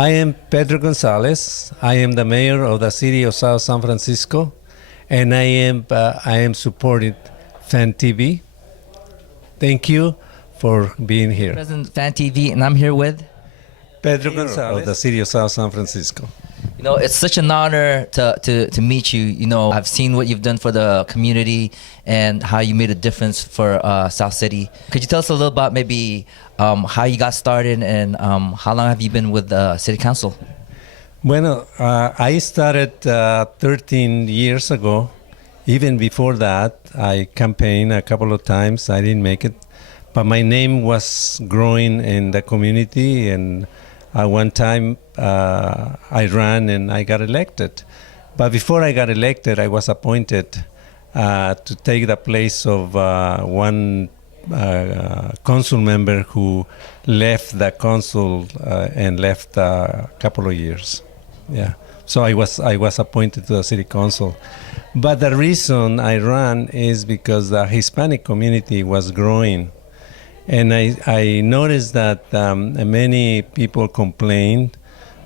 I am Pedro Gonzalez. I am the mayor of the city of South San Francisco, and I am supporting Fan TV. Thank you for being here. President Fan TV, and I'm here with. Pedro Gonzalez of the city of South San Francisco. You know, it's such an honor to meet you. You know, I've seen what you've done for the community and how you made a difference for South City. Could you tell us a little about maybe how you got started and how long have you been with the city council? Bueno, I started 13 years ago. Even before that, I campaigned a couple of times. I didn't make it, but my name was growing in the community, and one time I ran and I got elected. But before I got elected, I was appointed to take the place of one council member who left the council and left a couple of years. Yeah. So I was appointed to the city council. But the reason I ran is because the Hispanic community was growing. And I noticed that many people complained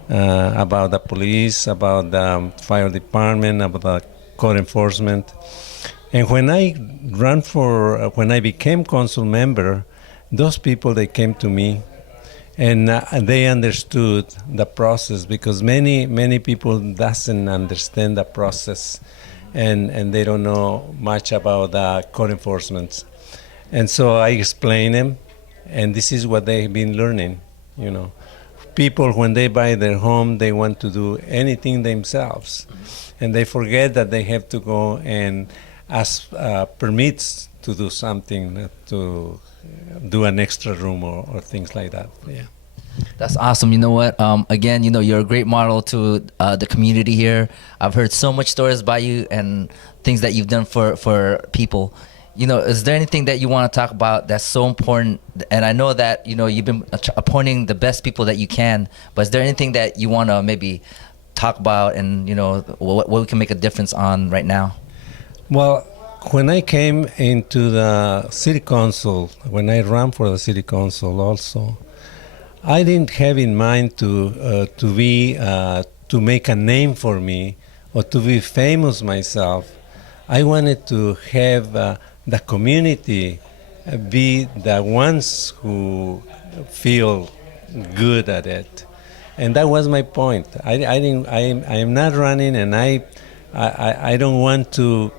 about the police, about the fire department, about the code enforcement. And when when I became council member, those people, they came to me and they understood the process, because many people doesn't understand the process and they don't know much about the code enforcement. And so I explain them, and this is what they've been learning. You know, people, when they buy their home, they want to do anything themselves, and they forget that they have to go and ask permits to do something, to do an extra room or things like that. Yeah. That's awesome. You know what? Again, you know, you're a great model to the community here. I've heard so much stories about you and things that you've done for people. You know, is there anything that you want to talk about that's so important? And I know that, you know, you've been appointing the best people that you can, but is there anything that you want to maybe talk about and, you know, what we can make a difference on right now? Well, when I came into the city council, when I ran for the city council also, I didn't have in mind to make a name for me or to be famous myself. I wanted to have the community be the ones who feel good at it, and that was my point. I am not running, and I don't want to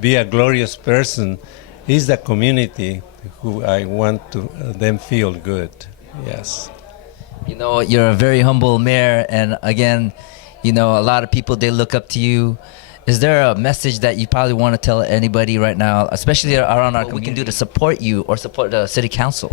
be a glorious person. It's the community who I want to them feel good. Yes. You know, you're a very humble mayor, and again, you know, a lot of people, they look up to you. Is there a message that you probably want to tell anybody right now, especially around our community, we can do to support you or support the city council?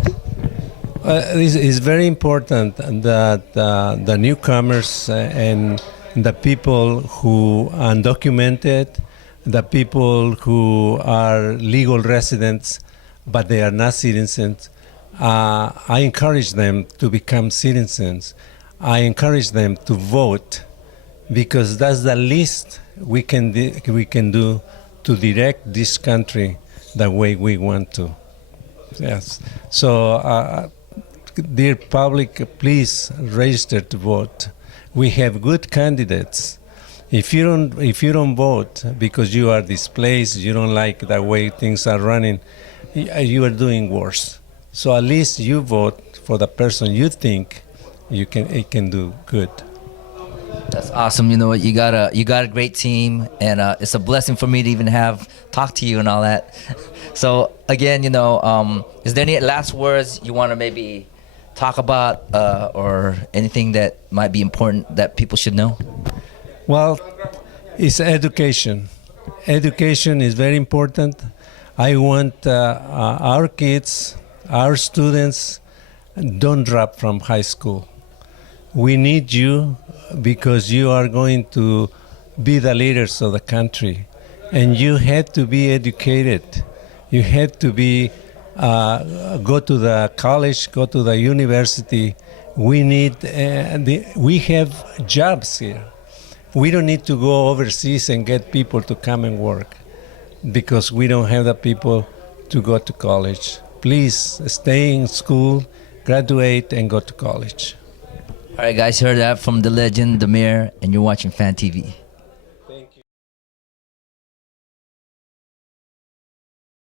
It's very important that the newcomers and the people who are undocumented, the people who are legal residents but they are not citizens, I encourage them to become citizens. I encourage them to vote, because that's the least we can do to direct this country the way we want to. Yes. So, dear public, please register to vote. We have good candidates. If you don't vote because you are displaced, you don't like the way things are running, you are doing worse. So at least you vote for the person you think it can do good. That's awesome. You know what? You got a great team, and it's a blessing for me to even talk to you and all that. So again, you know, is there any last words you want to maybe talk about, or anything that might be important that people should know? Well, it's education. Education is very important. I want our kids, our students, don't drop from high school. We need you, because you are going to be the leaders of the country, and you have to be educated. You have to be go to the college, go to the university. We have jobs here. We don't need to go overseas and get people to come and work, because we don't have the people to go to college. Please stay in school, graduate, and go to college. All right, guys, you heard that from the legend, the mayor, and you're watching Fan TV.